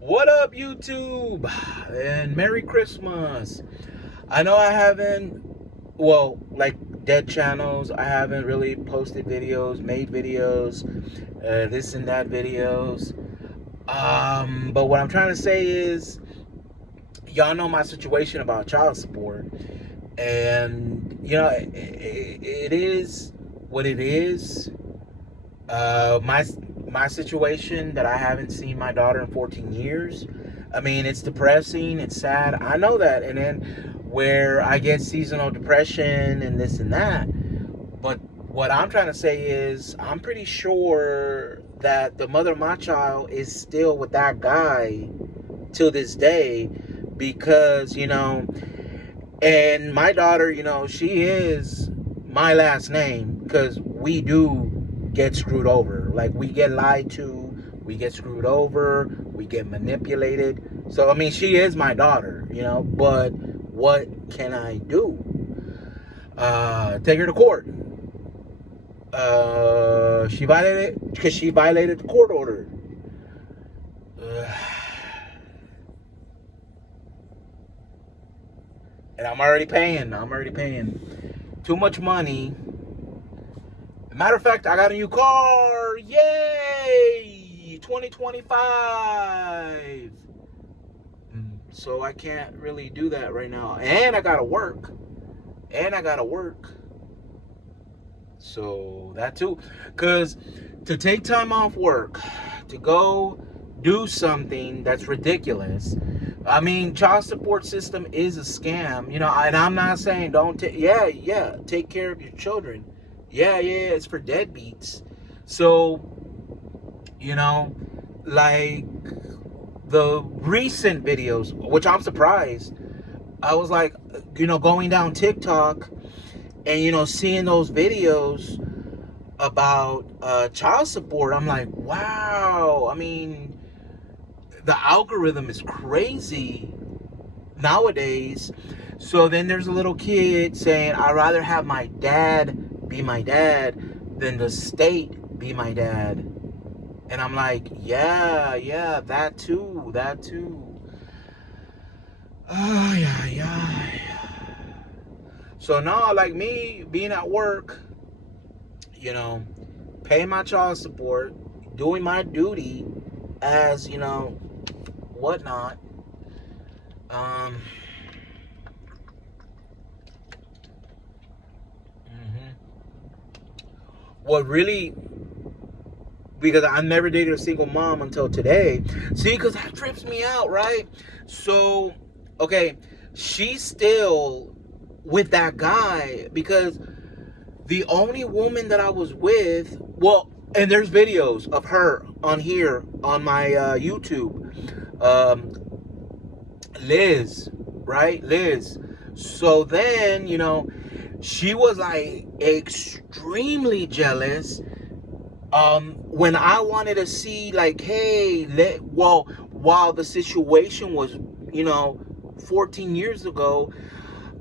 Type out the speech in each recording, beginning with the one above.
What up, YouTube? And Merry Christmas. I know I haven't, like dead channels, I haven't really posted videos, made videos, this and that videos. But what I'm trying to say is, y'all know my situation about child support. And, it is what it is. My situation that I haven't seen my daughter in 14 years. I mean, it's depressing, it's sad. I know that. And then where I get seasonal depression and this and that. But what I'm trying to say is I'm pretty sure that the mother of my child is still with that guy till this day because, and my daughter, she is my last name because we do get screwed over. Like, we get lied to, we get screwed over, we get manipulated. So, I mean, she is my daughter, but what can I do? Take her to court. She violated the court order. And I'm already paying too much money. Matter of fact, I got a new car. Yay! 2025. So I can't really do that right now. And I gotta work. So that too. Because to take time off work, to go do something that's ridiculous. I mean, child support system is a scam, and I'm not saying don't take, take care of your children. Yeah, it's for deadbeats. So, like the recent videos, which I'm surprised, I was like, going down TikTok and, seeing those videos about child support. I'm like, wow. I mean, the algorithm is crazy nowadays. So then there's a little kid saying, I'd rather have my dad be my dad than the state be my dad. And I'm like, yeah, that too. Oh, yeah. So now, like me being at work, paying my child support, doing my duty as, whatnot. What really, because I never dated a single mom until today. See, because that trips me out, right? So, okay, she's still with that guy because the only woman that I was with, and there's videos of her on here on my YouTube, Liz, right? Liz. So then, she was like extremely jealous. When I wanted to see, like, hey, while the situation was, 14 years ago,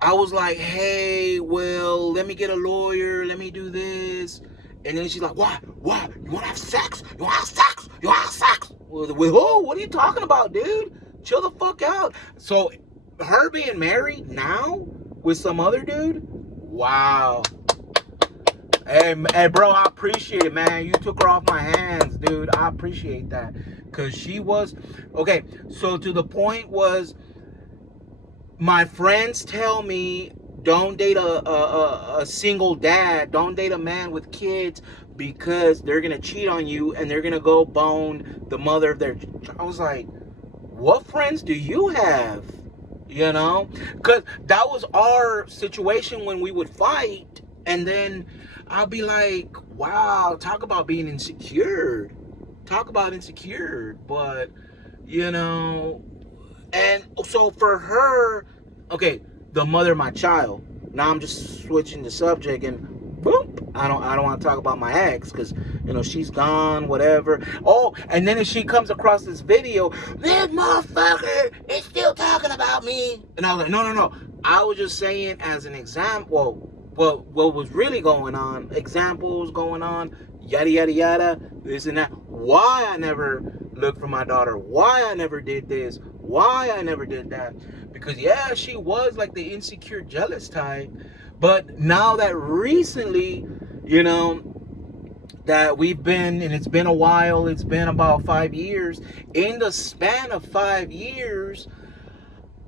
I was like, hey, well, let me get a lawyer, let me do this. And then she's like, what? You want to have sex? You want to have sex? With who? What are you talking about, dude? Chill the fuck out. So, her being married now with some other dude? Wow. Hey, bro, I appreciate it, man. You took her off my hands, dude. I appreciate that. Because she was... Okay, so to the point was... My friends tell me don't date a single dad. Don't date a man with kids because they're going to cheat on you and they're going to go bone the mother of their... I was like, what friends do you have? Because that was our situation when we would fight. And then I'll be like, wow, talk about being insecure. But, and so for her, okay, the mother of my child. Now I'm just switching the subject and boom. I don't want to talk about my ex because she's gone, whatever. Oh, and then if she comes across this video, this motherfucker is still talking about me, and I was like, no. I was just saying as an example. What was really going on? Examples going on, yada yada yada, this and that. Why I never look for my daughter, why I never did this, why I never did that. Because yeah, she was like the insecure, jealous type. But now that recently, you know, that we've been, and it's been a while, it's been about 5 years. In the span of 5 years,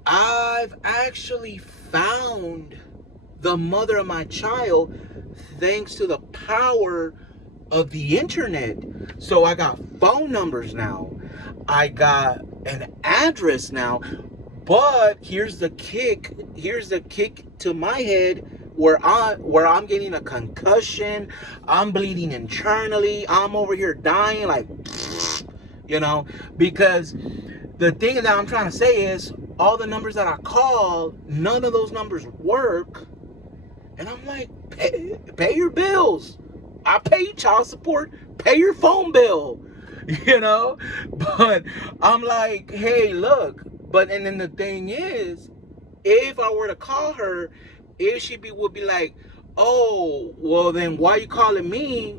I've actually found the mother of my child thanks to the power of the internet. So I got phone numbers now. I got an address now. But here's the kick. Here's the kick to my head where I'm getting a concussion. I'm bleeding internally. I'm over here dying like, you know, because the thing that I'm trying to say is all the numbers that I call, none of those numbers work. And I'm like, pay your bills. I pay you child support. Pay your phone bill. You know? But I'm like, hey, look. But and then the thing is, if I were to call her, if she would be like, oh, well then why are you calling me?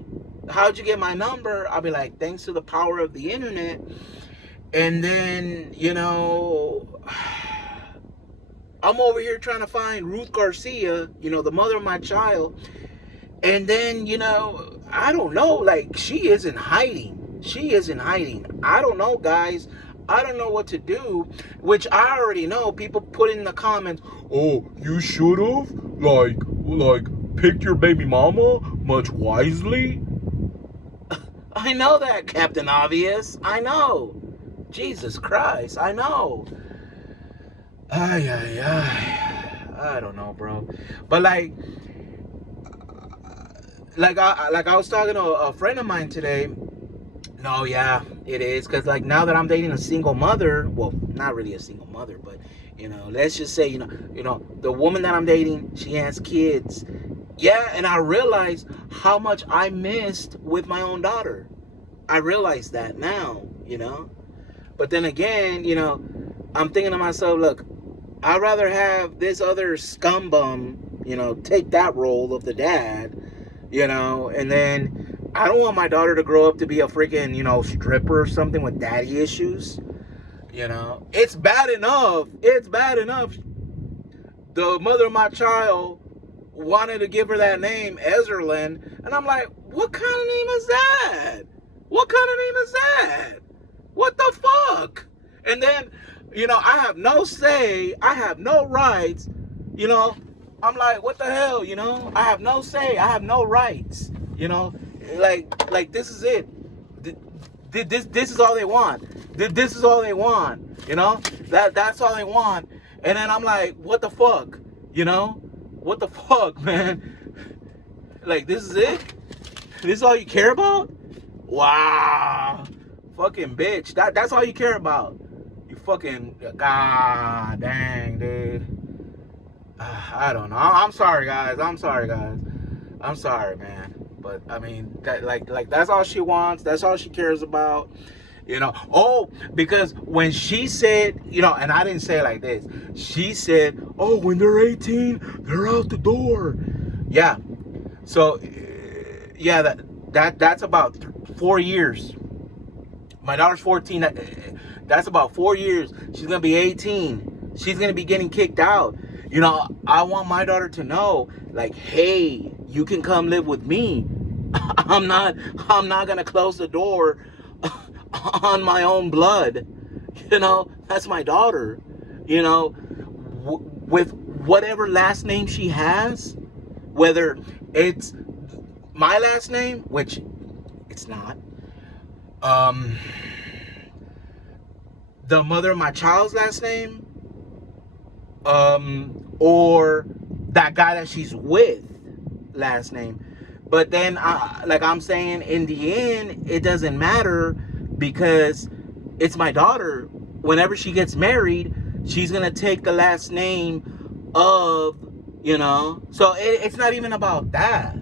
How'd you get my number? I'll be like, thanks to the power of the internet. And then, you know, I'm over here trying to find Ruth Garcia, you know, the mother of my child. And then, you know, I don't know, like, she is in hiding. She is in hiding. I don't know, guys. I don't know what to do, which I already know. People put in the comments, oh, you should have, like, picked your baby mama much wisely. I know that, Captain Obvious. I know. Jesus Christ, I know. Ay, ay, ay. I don't know, bro. But like I was talking to a friend of mine today. No, yeah, it is. Because like now that I'm dating a single mother, well, not really a single mother, but you know, let's just say, you know, the woman that I'm dating, she has kids. Yeah, and I realized how much I missed with my own daughter. I realize that now, you know. But then again, you know, I'm thinking to myself, look, I'd rather have this other scumbum, you know, take that role of the dad, you know, and then I don't want my daughter to grow up to be a freaking, you know, stripper or something with daddy issues. You know, it's bad enough. It's bad enough. The mother of my child wanted to give her that name, Ezerlin. And I'm like, what kind of name is that? What kind of name is that? What the fuck? And then, you know, I have no say. I have no rights. You know, I'm like, what the hell? You know, I have no say. I have no rights. You know, like this is it. This is all they want. This is all they want. You know, that's all they want. And then I'm like, what the fuck? You know, what the fuck, man? Like, this is it? This is all you care about? Wow. Fucking bitch. That's all you care about. You fucking, god dang, dude. I don't know. I'm sorry, guys. I'm sorry, man. But I mean, that, like that's all she wants. That's all she cares about. You know. Oh, because when she said, you know, and I didn't say it like this. She said, "Oh, when they're 18, they're out the door." Yeah. So, yeah, that's about 4 years. My daughter's 14. That's about 4 years. She's gonna be 18. She's gonna be getting kicked out. You know, I want my daughter to know, like, hey, you can come live with me. I'm not gonna close the door on my own blood. You know, that's my daughter. You know, with whatever last name she has, whether it's my last name, which it's not, the mother of my child's last name, or that guy that she's with last name. But then, like I'm saying, in the end, it doesn't matter because it's my daughter. Whenever she gets married, she's going to take the last name of, you know. So it's not even about that.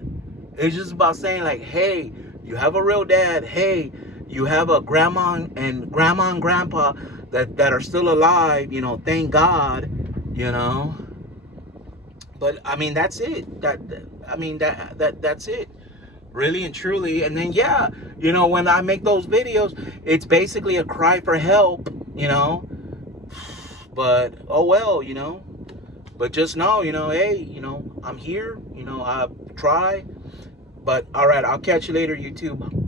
It's just about saying, like, hey, you have a real dad. Hey, you have a grandma and grandpa that are still alive, you know, thank God, you know. But I mean, that's it. That's it. really and truly. And then, yeah, you know, when I make those videos, it's basically a cry for help, you know. But, oh well, you know. But just know, you know, hey, you know, I'm here. You know, I try. But, all right, I'll catch you later, YouTube.